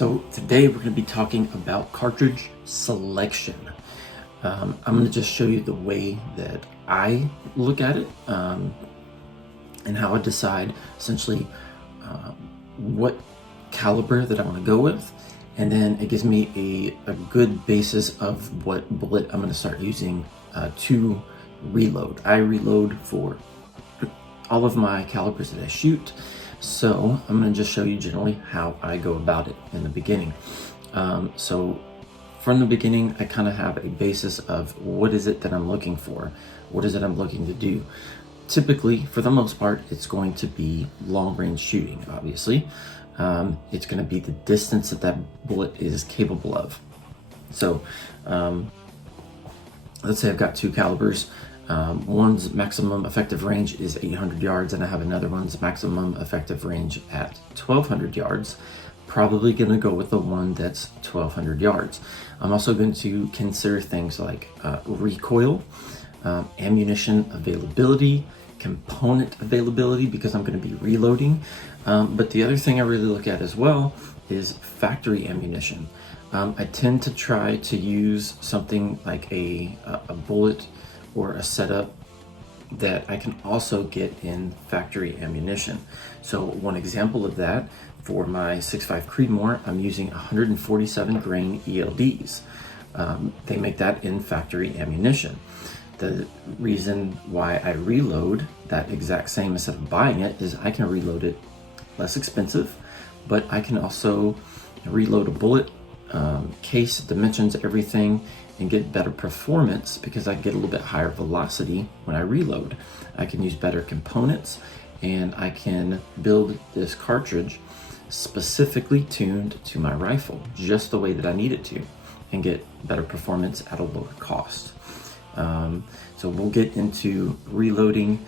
So today we're going to be talking about cartridge selection. I'm going to just show you the way that I look at it and how I decide essentially what caliber that I want to go with. And then it gives me a good basis of what bullet I'm going to start using to reload. I reload for all of my calibers that I shoot. So I'm going to just show you generally how I go about it in the beginning. So from the beginning, I kind of have a basis of what is it that I'm looking for? What is it I'm looking to do? Typically, for the most part, it's going to be long range shooting, obviously. It's going to be the distance that that bullet is capable of. So let's say I've got two calibers. One's maximum effective range is 800 yards and I have another one's maximum effective range at 1200 yards. Probably going to go with the one that's 1200 yards. I'm also going to consider things like recoil, ammunition availability, component availability, because I'm going to be reloading. But the other thing I really look at as well is factory ammunition. I tend to try to use something like a bullet or a setup that I can also get in factory ammunition. So one example of that, for my 6.5 Creedmoor, I'm using 147 grain ELDs. They make that in factory ammunition. The reason why I reload that exact same instead of buying it is I can reload it less expensive, but I can also reload a bullet, case, dimensions, everything, and get better performance because I get a little bit higher velocity when I reload. I can use better components and I can build this cartridge specifically tuned to my rifle just the way that I need it to and get better performance at a lower cost. So we'll get into reloading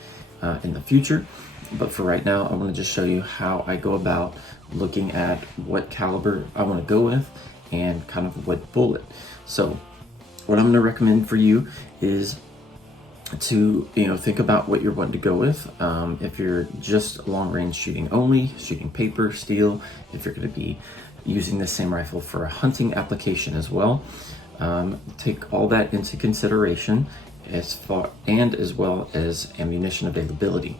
in the future, but for right now I want to just show you how I go about looking at what caliber I want to go with and kind of what bullet. So what I'm going to recommend for you is to think about what you're wanting to go with. If you're just long range shooting only, shooting paper, steel, if you're going to be using the same rifle for a hunting application as well, take all that into consideration as well as ammunition availability.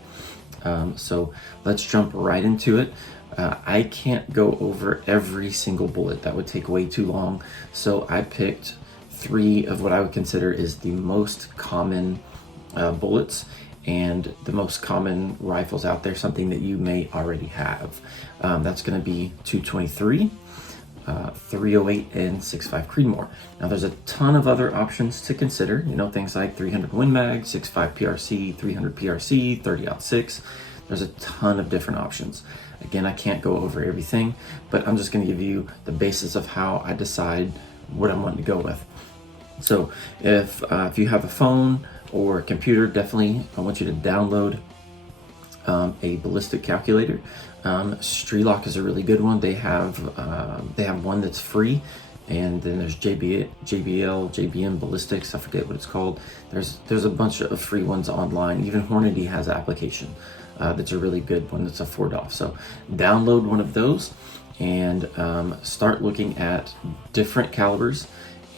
So let's jump right into it. I can't go over every single bullet. That would take way too long. So I picked 3 of what I would consider is the most common bullets and the most common rifles out there, something that you may already have. That's going to be 223, 308, and 6.5 Creedmoor. Now there's a ton of other options to consider, things like 300 Win Mag, 6.5 PRC, 300 PRC, 30-06. There's a ton of different options. Again, I can't go over everything, but I'm just going to give you the basis of how I decide what I'm wanting to go with. So if you have a phone or a computer, definitely I want you to download a ballistic calculator. Strelok is a really good one. They have one that's free, and then there's JBM ballistics. I forget what it's called. There's a bunch of free ones online. Even Hornady has an application that's a really good one. That's a $4. So download one of those and start looking at different calibers.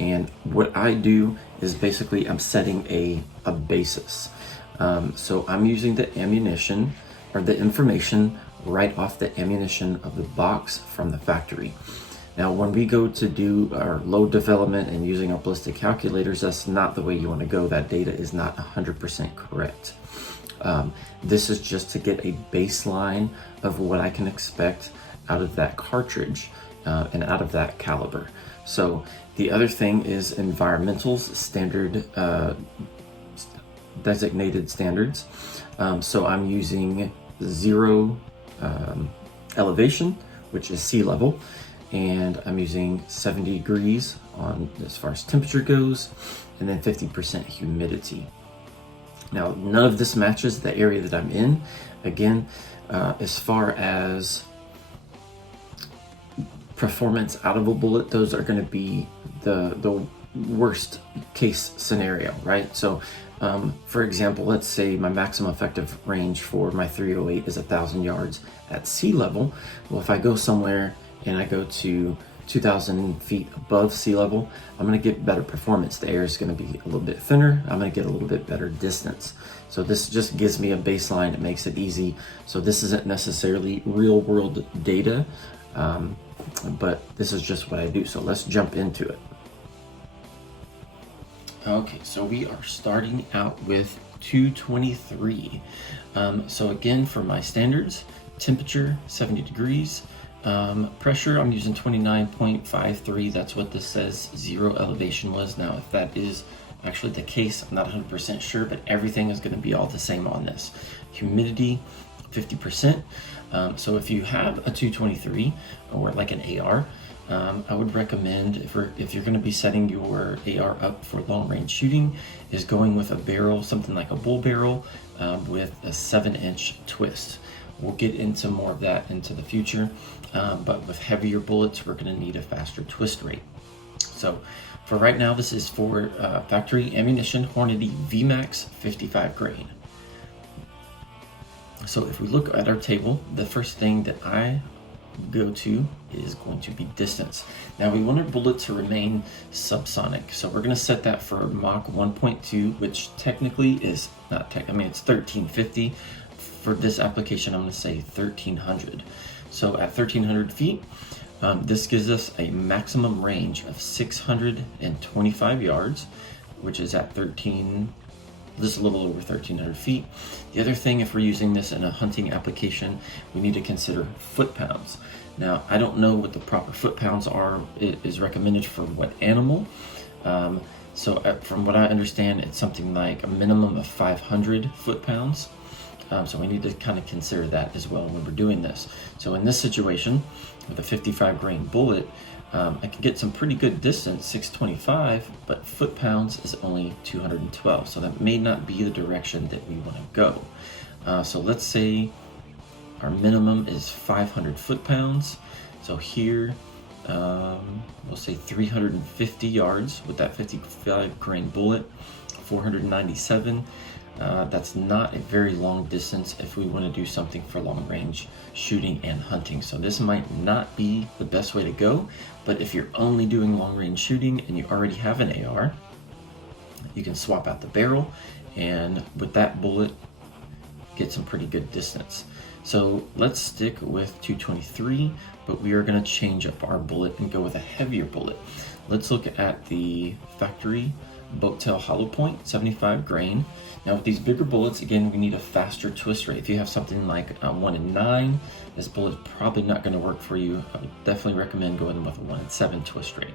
And what I do is basically I'm setting a basis. So I'm using the ammunition or the information right off the ammunition of the box from the factory. Now, when we go to do our load development and using our ballistic calculators, that's not the way you want to go. That data is not 100% correct. This is just to get a baseline of what I can expect out of that cartridge and out of that caliber. So the other thing is environmentals, standard designated standards. So I'm using 0 elevation, which is sea level, and I'm using 70 degrees on as far as temperature goes, and then 50% humidity. Now, none of this matches the area that I'm in. Again, as far as performance out of a bullet, those are going to be the worst case scenario, right? So for example, let's say my maximum effective range for my 308 is 1,000 yards at sea level. Well, if I go somewhere and I go to 2,000 feet above sea level, I'm going to get better performance. The air is going to be a little bit thinner. I'm going to get a little bit better distance. So this just gives me a baseline. It makes it easy. So this isn't necessarily real world data, but this is just what I do. So let's jump into it. Okay, so we are starting out with 223. So again, for my standards, temperature 70 degrees. Pressure, I'm using 29.53. That's what this says zero elevation was. Now, if that is actually the case, I'm not 100% sure, but everything is going to be all the same on this. Humidity, 50%. So if you have a 223 or like an AR, I would recommend, if you're going to be setting your AR up for long range shooting, is going with a barrel, something like a bull barrel, with a 7-inch twist. We'll get into more of that into the future, but with heavier bullets, we're going to need a faster twist rate. So for right now, this is for factory ammunition Hornady VMAX 55 grain. So if we look at our table, the first thing that I go to is going to be distance. Now we want our bullet to remain subsonic, so we're going to set that for Mach 1.2, which technically is not it's 1350. For this application, I'm going to say 1300. So at 1300 feet, this gives us a maximum range of 625 yards, which is at just a little over 1300 feet. The other thing, if we're using this in a hunting application, we need to consider foot pounds. Now, I don't know what the proper foot pounds are. It is recommended for what animal. From what I understand, it's something like a minimum of 500 foot pounds. So we need to kind of consider that as well when we're doing this. So in this situation, with a 55 grain bullet, I can get some pretty good distance, 625, but foot pounds is only 212. So that may not be the direction that we want to go. So let's say our minimum is 500 foot pounds. So here, we'll say 350 yards with that 55 grain bullet, 497. That's not a very long distance if we want to do something for long range shooting and hunting. So this might not be the best way to go, but if you're only doing long range shooting and you already have an AR, you can swap out the barrel and with that bullet get some pretty good distance. So let's stick with 223, but we are going to change up our bullet and go with a heavier bullet. Let's look at the factory boat tail hollow point, 75 grain. Now with these bigger bullets, again, we need a faster twist rate. If you have something like 1 in 9, this bullet's probably not going to work for you. I would definitely recommend going with a 1 in 7 twist rate.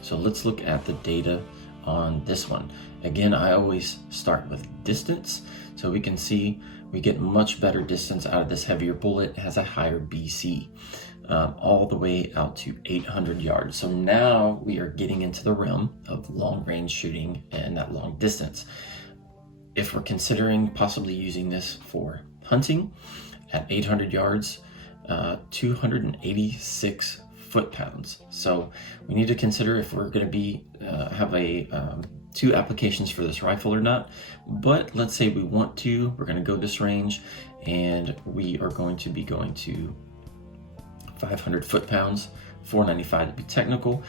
So let's look at the data on this one. Again, I always start with distance. So we can see we get much better distance out of this heavier bullet. It has a higher BC, all the way out to 800 yards. So now we are getting into the realm of long range shooting and that long distance. If we're considering possibly using this for hunting at 800 yards, 286 foot pounds. So we need to consider if we're going to be have a 2 applications for this rifle or not. But let's say we want to, we're going to go this range and we are going to be going to 500 foot pounds, 495 to be technical,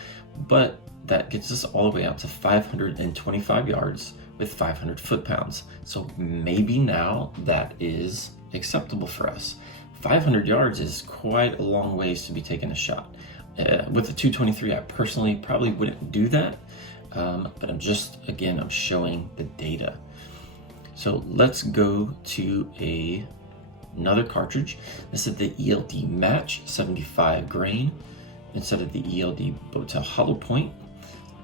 but that gets us all the way out to 525 yards with 500 foot pounds. So maybe now that is acceptable for us. 500 yards is quite a long ways to be taking a shot. With the 223, I personally probably wouldn't do that, but I'm showing the data. So let's go to another cartridge. This is the ELD Match 75 grain instead of the ELD boat tail hollow point.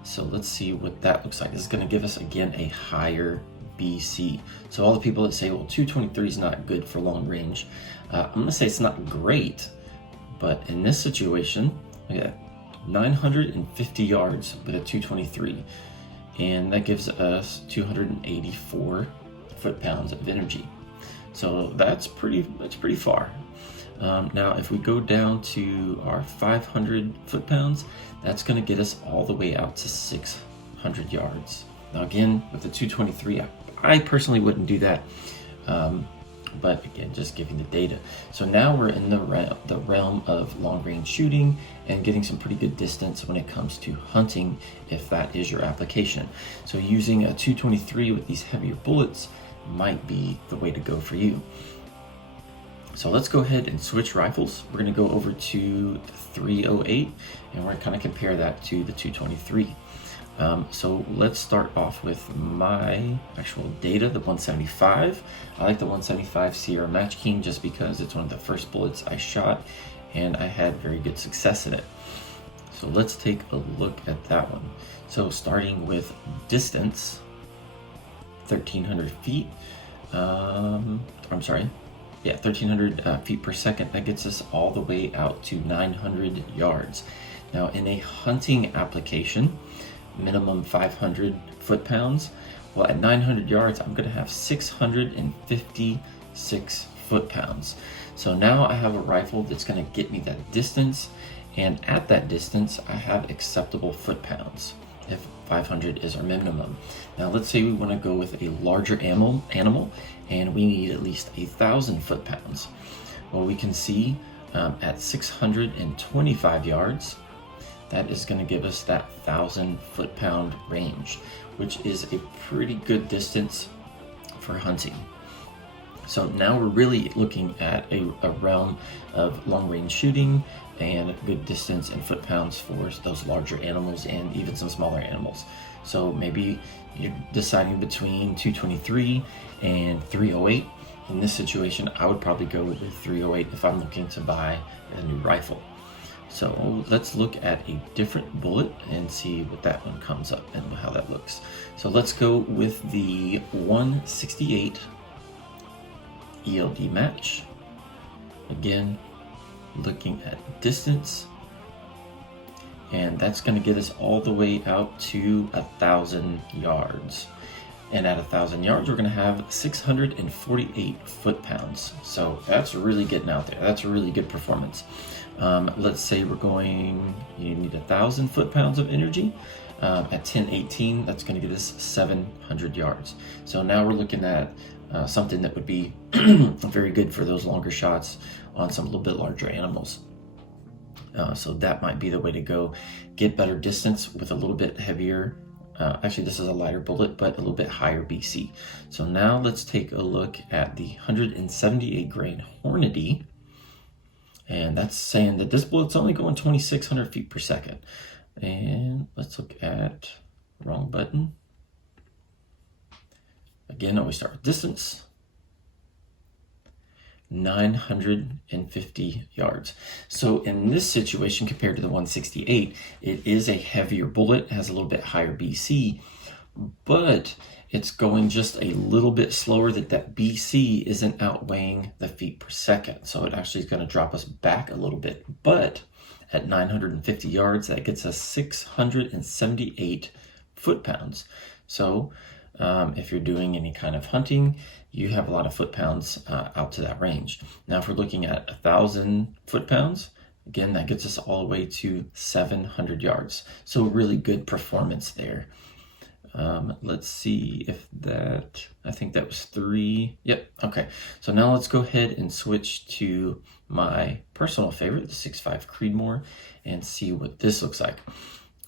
So let's see what that looks like. This is going to give us again a higher BC. So all the people that say, well, 223 is not good for long range, I'm going to say it's not great, but in this situation, look at that, 950 yards with a 223, and that gives us 284 foot pounds of energy. So that's pretty far. Now, if we go down to our 500 foot pounds, that's going to get us all the way out to 600 yards. Now, again, with the 223, I personally wouldn't do that. but again, just giving the data. So now we're in the realm of long-range shooting and getting some pretty good distance when it comes to hunting, if that is your application. So using a 223 with these heavier bullets might be the way to go for you. So let's go ahead and switch rifles. We're going to go over to 308, and we're going to kind of compare that to the 223. So let's start off with my actual data, the 175. I like the 175 Sierra Match King just because it's one of the first bullets I shot, and I had very good success in it. So let's take a look at that one. So starting with distance, 1,300 feet. I'm sorry. Yeah, 1,300 feet per second. That gets us all the way out to 900 yards. Now, in a hunting application, minimum 500 foot-pounds. Well, at 900 yards, I'm going to have 656 foot-pounds. So now I have a rifle that's going to get me that distance, and at that distance, I have acceptable foot-pounds if 500 is our minimum. Now, let's say we want to go with a larger animal, and we need at least 1,000 foot-pounds. Well, we can see at 625 yards, that is going to give us that 1,000 foot-pound range, which is a pretty good distance for hunting. So now we're really looking at a realm of long-range shooting and good distance in foot-pounds for those larger animals and even some smaller animals. So maybe you're deciding between 223 and 308. In this situation, I would probably go with 308 if I'm looking to buy a new rifle. So let's look at a different bullet and see what that one comes up and how that looks. So let's go with the 168 ELD match. Again, looking at distance, and that's going to get us all the way out to 1,000 yards. And at 1,000 yards, we're going to have 648 foot-pounds. So that's really getting out there. That's a really good performance. Let's say we're going, you need 1,000 foot-pounds of energy. At 1018, that's going to get us 700 yards. So now we're looking at something that would be very good for those longer shots on some little bit larger animals. So that might be the way to go. Get better distance with a little bit heavier. Actually, this is a lighter bullet, but a little bit higher BC. So now let's take a look at the 178 grain Hornady. And that's saying that this bullet's only going 2,600 feet per second. And let's look at, wrong button. Again, always start with distance. 950 yards. So in this situation, compared to the 168, it is a heavier bullet, has a little bit higher BC, but it's going just a little bit slower. That BC isn't outweighing the feet per second. So it actually is going to drop us back a little bit. But at 950 yards, that gets us 678 foot-pounds. So if you're doing any kind of hunting, you have a lot of foot-pounds out to that range. Now, if we're looking at 1,000 foot-pounds, again, that gets us all the way to 700 yards. So really good performance there. Let's see if that, I think that was 3. Yep. Okay. So now let's go ahead and switch to my personal favorite, the 6.5 Creedmoor, and see what this looks like.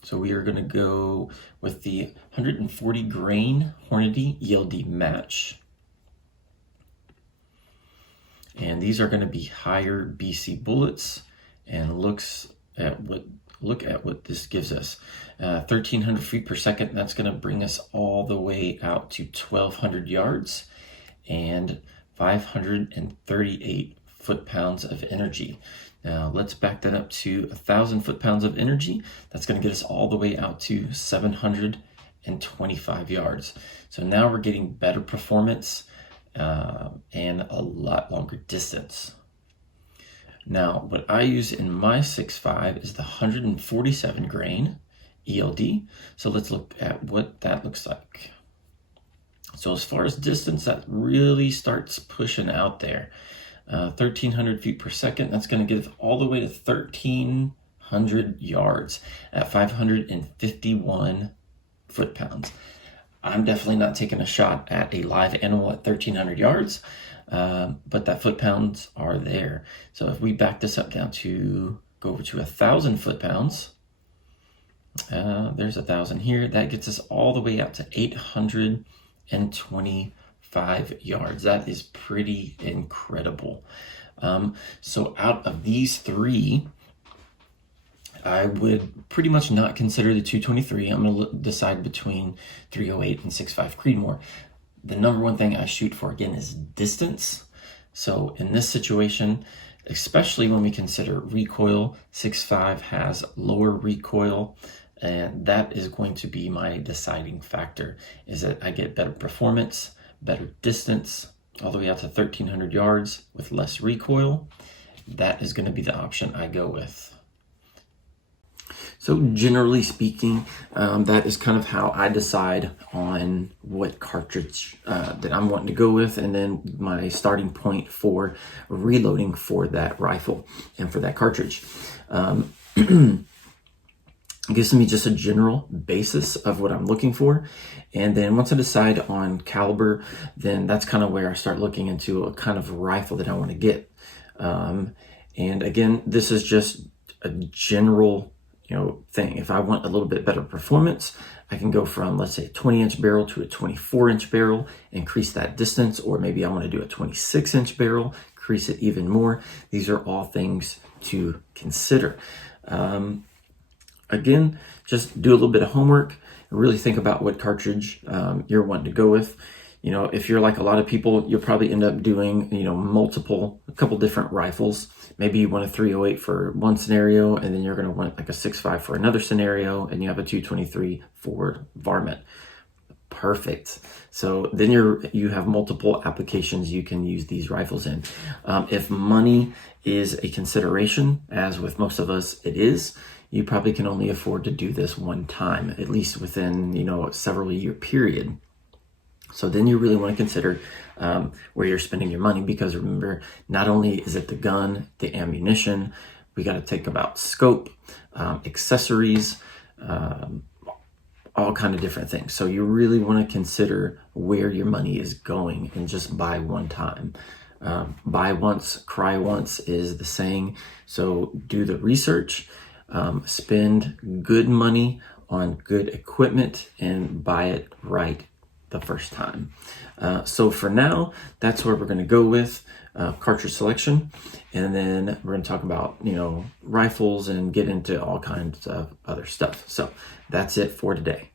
So we are going to go with the 140 grain Hornady ELD match. And these are going to be higher BC bullets, and look at what this gives us. 1,300 feet per second, that's going to bring us all the way out to 1,200 yards and 538 foot-pounds of energy. Now let's back that up to 1,000 foot-pounds of energy. That's going to get us all the way out to 725 yards. So now we're getting better performance and a lot longer distance. Now, what I use in my 6.5 is the 147 grain ELD. So let's look at what that looks like. So as far as distance, that really starts pushing out there. 1,300 feet per second, that's going to get all the way to 1,300 yards at 551 foot-pounds. I'm definitely not taking a shot at a live animal at 1,300 yards, but that foot-pounds are there. So if we back this up down to, go over to 1,000 foot-pounds, there's 1,000 here. That gets us all the way out to 825 yards. That is pretty incredible. So out of these three, I would pretty much not consider the 223. I'm going to decide between 308 and 6.5 Creedmoor. The number one thing I shoot for, again, is distance. So in this situation, especially when we consider recoil, 6.5 has lower recoil, and that is going to be my deciding factor, is that I get better performance, better distance, all the way out to 1,300 yards with less recoil. That is going to be the option I go with. So generally speaking, that is kind of how I decide on what cartridge that I'm wanting to go with, and then my starting point for reloading for that rifle and for that cartridge. It gives me just a general basis of what I'm looking for. And then once I decide on caliber, then that's kind of where I start looking into a kind of rifle that I want to get. And again, this is just a general thing. If I want a little bit better performance, I can go from, let's say, a 20-inch barrel to a 24-inch barrel, increase that distance, or maybe I want to do a 26-inch barrel, increase it even more. These are all things to consider. Again, just do a little bit of homework, really think about what cartridge you're wanting to go with. If you're like a lot of people, you'll probably end up doing, a couple different rifles. Maybe you want a 308 for one scenario, and then you're going to want like a 6.5 for another scenario, and you have a 223 for varmint. Perfect. So then you have multiple applications you can use these rifles in. If money is a consideration, as with most of us it is, you probably can only afford to do this one time, at least within a several year period. So then you really want to consider where you're spending your money, because remember, not only is it the gun, the ammunition, we got to think about scope, accessories, all kind of different things. So you really want to consider where your money is going and just buy one time. Buy once, cry once is the saying. So do the research, spend good money on good equipment, and buy it right the first time. So for now, that's where we're going to go with cartridge selection, and then we're going to talk about rifles and get into all kinds of other stuff. So that's it for today.